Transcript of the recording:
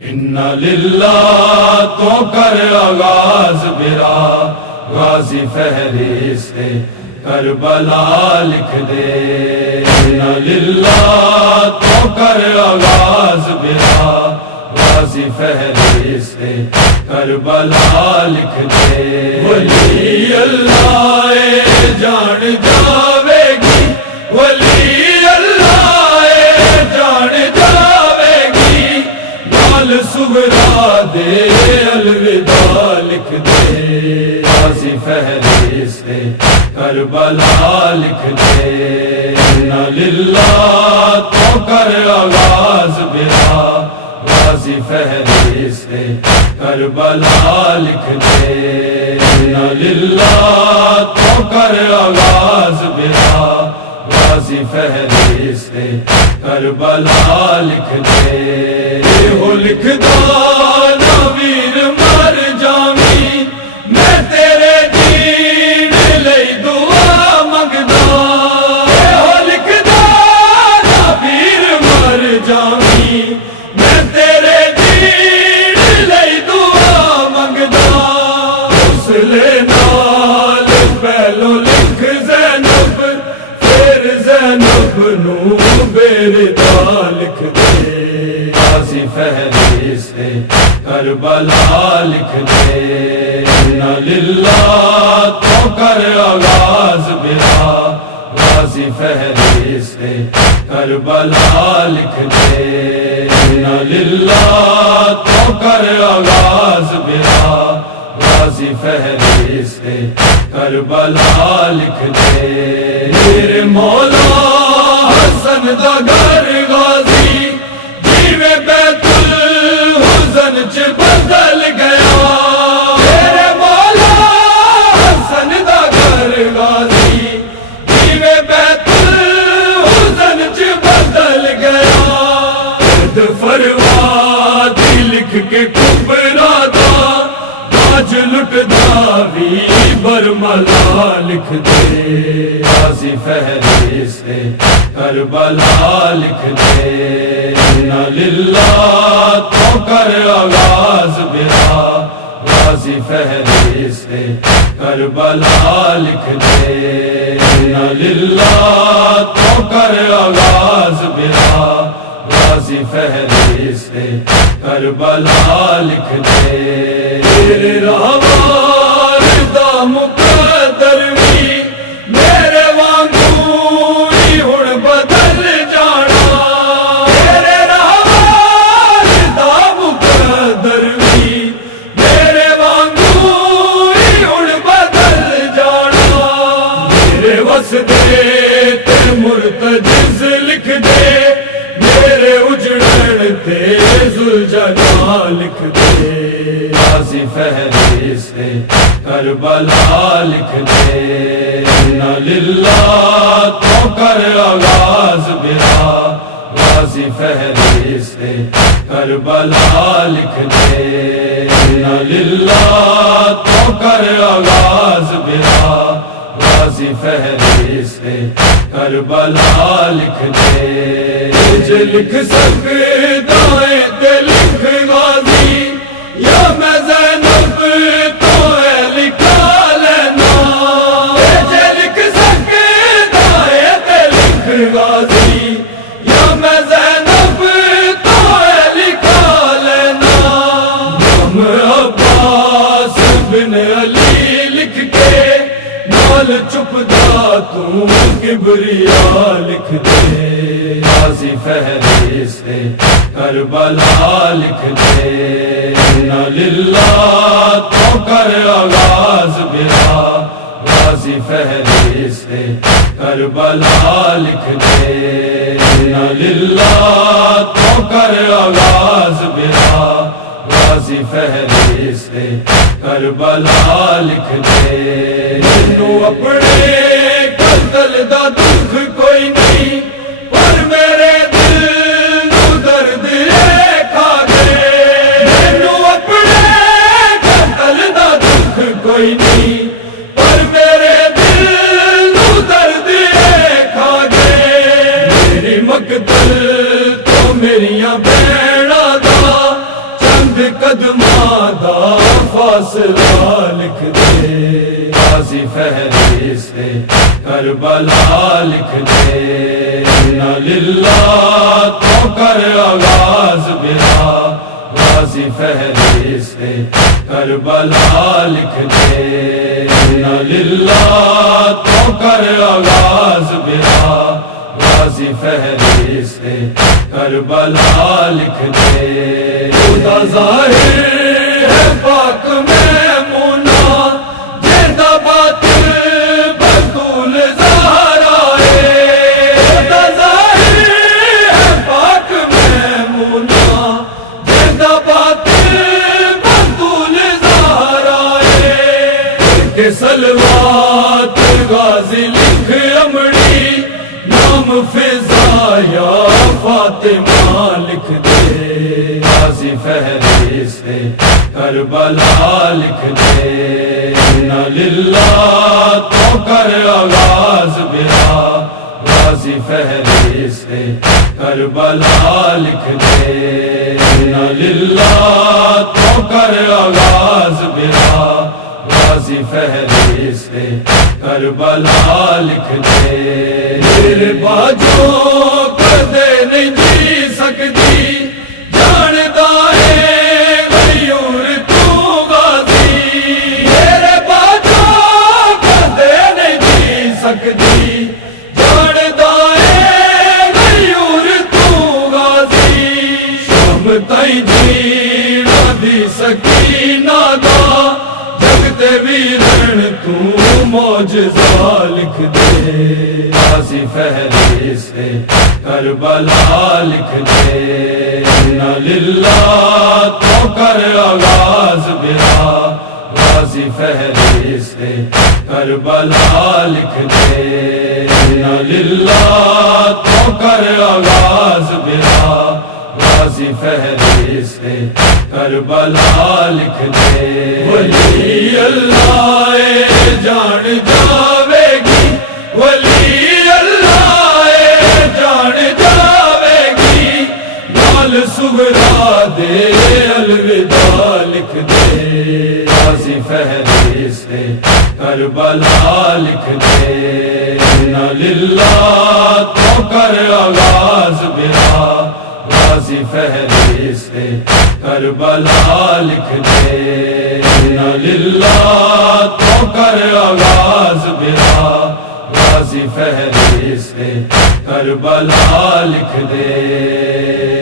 انا للہ تو کر آغاز میرا غازی فہرست کربلا لکھ دے۔ انا للہ تو کر آغاز میرا غازی فہرست کربلا لکھ دے۔ ولی اللہ جان جاوے گی، ولی اللہ جان جاوے گی، نال صغرا دے الوداع لکھ دے۔ غازی فہرست کربلا لکھ دے۔ انا للہ تو کر آغاز میرا غازی فہرست کربلا لکھ دے۔ انا للہ تو کر آغاز میرا غازی فہرست کربلا لکھ دے۔ ہو لکھ دا ویر مر جاویں، میں تیرے دین لئی دعا منگدا۔ ہو لکھ دا ویر مر جاویں، میں تیرے دین لئی دعا منگدا۔ حوصلے نال پہلو لکھ زینب، پھر زینب نو بیردا لکھ دے۔ غازی فہرست کربلا لکھ دے۔ انا للہ تو کر آغاز میرا غازی فہرست کربلا لکھ دے۔ انا للہ تو کر آغاز میرا غازی فہرست کربلا لکھ دے۔ میرے مولا حسن دا گھر غازی جیوے بیت الحزن چ بدل گیا۔ میرے مولا حسن دا گھر غازی جیوے بیت الحزن چ بدل گیا۔ درد فروادی لکھ کے کبرا دا تاج لٹدا بھی برملا لکھ دے۔ غازی فہرست کربلا لکھ دے۔ انا للہ تو کر آغاز میرا غازی فہرست کربلا لکھ دے۔ انا للہ تو کر آغاز میرا غازی فہرست کربلا لکھ دے۔ تیرے راہوار دا مقدر بھی میرے وانگوں ہی ہن بدل جانا۔ تیرے راہوار دا مقدر بھی میرے وانگوں ہی ہن بدل جانا۔ میرے وسدے تے مرتجز لکھ دے، میرے اجڑن تے ذوالجلال لکھ دے۔ غازی فہرست کربلا لکھ دے۔ انا للہ تو کر آغاز میرا غازی فہرست کربلا لکھ دے۔ انا للہ تو کر آغاز میرا غازی فہرست کربلا لکھ دے۔ جو لکھ سکدا ہے تے لکھ غازی، یا میں زینب تو ہے لکھا لینا۔ جو لکھ سکدا ہے تے لکھ غازی، یا میں زینب تو ہے لکھا لینا۔ نام عباس بن علی لکھ کے نال چپدا تو کبریا لکھ دے۔ غازی فہرست کربلا لکھ دے۔ انا للہ تو کر آغاز میرا غازی فہرست کربلا لکھ دے۔ انا للہ تو کر آغاز میرا غازی فہرست کربلا لکھ دے۔ مینوں اپنے قتل دا دکھ کوئی نہیں، پر میرے دل نو درد اے کھا گئے۔ مینوں اپنے قتل دا دکھ کوئی نہیں، پر میرے دل نو درد اے کھا گئے۔ میری مقتل تو میریاں بہناں دا حوصلہ لکھ دے، غازی فہرست کربلا لکھ دے، انا للہ تو کر آغاز میرا، غازی فہرست کربلا لکھ دے، انا للہ تو کر آغاز میرا، غازی فہرست کربلا لکھ دے، خدا ظاہر ہے پاک میں مونا، جیندہ باطل بطول زہرا ہے، خدا ظاہر ہے پاک میں مونا، جیندہ باطل بطول زہرا ہے، کہ سلوات غازی لکھ امڑی، نام فضا یا فاطمہ لکھ دے، غازی فہرست کربلا لکھ دے، انا للہ تو کر آغاز میرا، غازی فہرست کربلا لکھ دے، انا للہ تو کر آغاز میرا، غازی فہرست کربلا لکھ دے، میرے باجوں کدے نہیں جی سکتی، جاندا ہے غیور تو غازی، میرے باجوں کدے نہیں جی سکتی، جاندا ہے غیور تو غازی، شام تائیں جینا دی سکینہ دا، جگتے ویرن تو معجزہ لکھ دے، غازی فہرست کربلا لکھ دے، انا للہ تو کر آغاز میرا، غازی فہرست کربلا لکھ دے، انا للہ تو کر آغاز میرا، غازی فہرست کربلا لکھ دے، ولی اللہ جان جاوے گی، ولی اللہ جان جاوے گی، نال سغرا دے الوداع لکھ دے، غازی فہرست کربلا لکھ دے، انا للہ تو کر آغاز میرا، غازی فہرست کربلا لکھ دے، انا للہ تو کر آغاز میرا، غازی فہرست کربلا لکھ دے۔